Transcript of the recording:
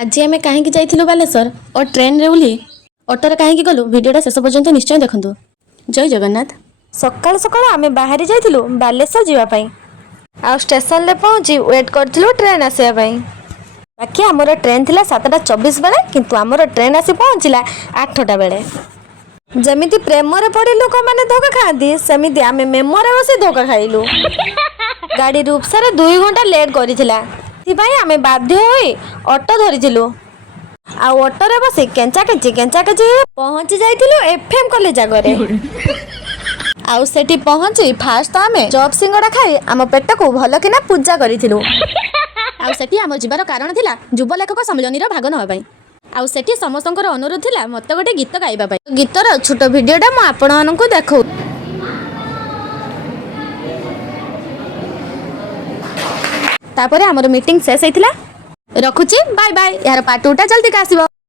आज आम कहीं जाइलु बालेश्वर और ट्रेन रे उली ऑटोरे कहीं गलु भिडियोटा शेष पर्यंत निश्चय देखु। जय जगन्नाथ। सकाल सकाल आमे बाहरी जाइलु बालेश्वर जीवाई आ स्टेशन ले पहुँची वेट करथिलु ट्रेन आसिया पई। बाकी आमर ट्रेन थिला 7:24 बेले किंतु आमर ट्रेन आसी पहुँचला 8टा बेले। जमिति प्रेम रे पड़ी लोक माने धोखा खाती सेमिति आमे मेमो रे बसी धोखा खाइलु। गाड़ी रूपसा रे 2 घंटा लेट करिथिला थिबाई आमे बाध्य होई ऑटो धरिथिलु। आ ऑटो रे बसी केंचा केंची पहुँची जाइथिलु एफएम कॉलेज आगरे। आउ सेठी पहुँची फास्ट आमे चॉप सिंगड़ा खाई आम पेट को भल किना पूजा करिथिलु। आउ सेठी आम जीवार कारण थिला युवा लेखक सम्मेलन भाग नवा पई। आउ सेठी समस्तंकर अनुरोध थिला मते गोटे गीत गाइबा पई। गीतर छोट भिडियोटा मु आपण मानकु देखौ। तापरे हमर मीटिंग शेष हेतिला। रखुची बाय बाय। यार पार्ट 2 टा जल्दी का आसीबो।